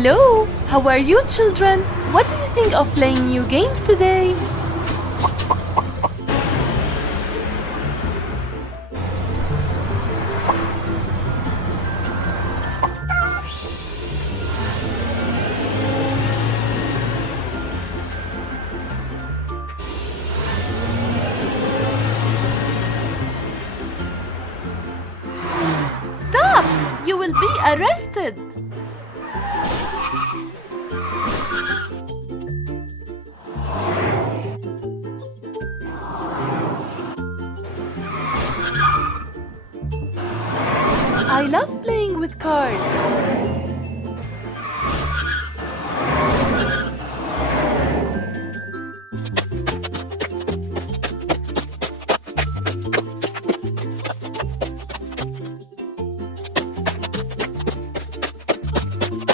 Hello, how are you children? What do you think of playing new games today? Stop! You will be arrested! I love playing with cars.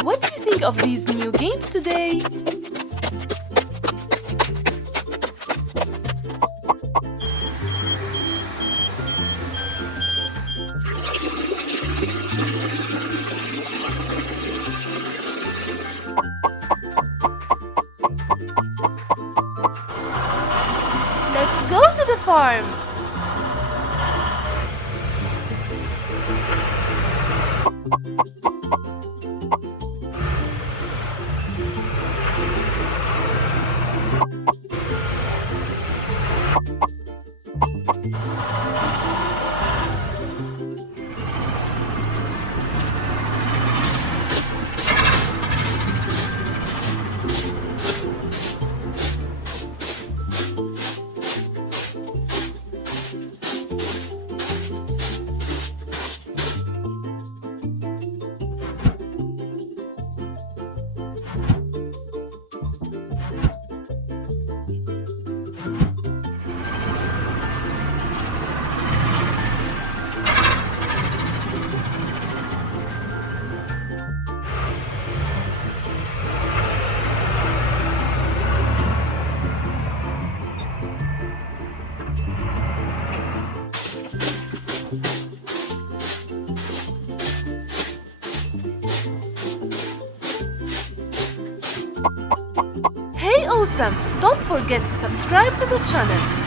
What do you think of these new games today? Let's go to the farm. Hey awesome! Don't forget to subscribe to the channel.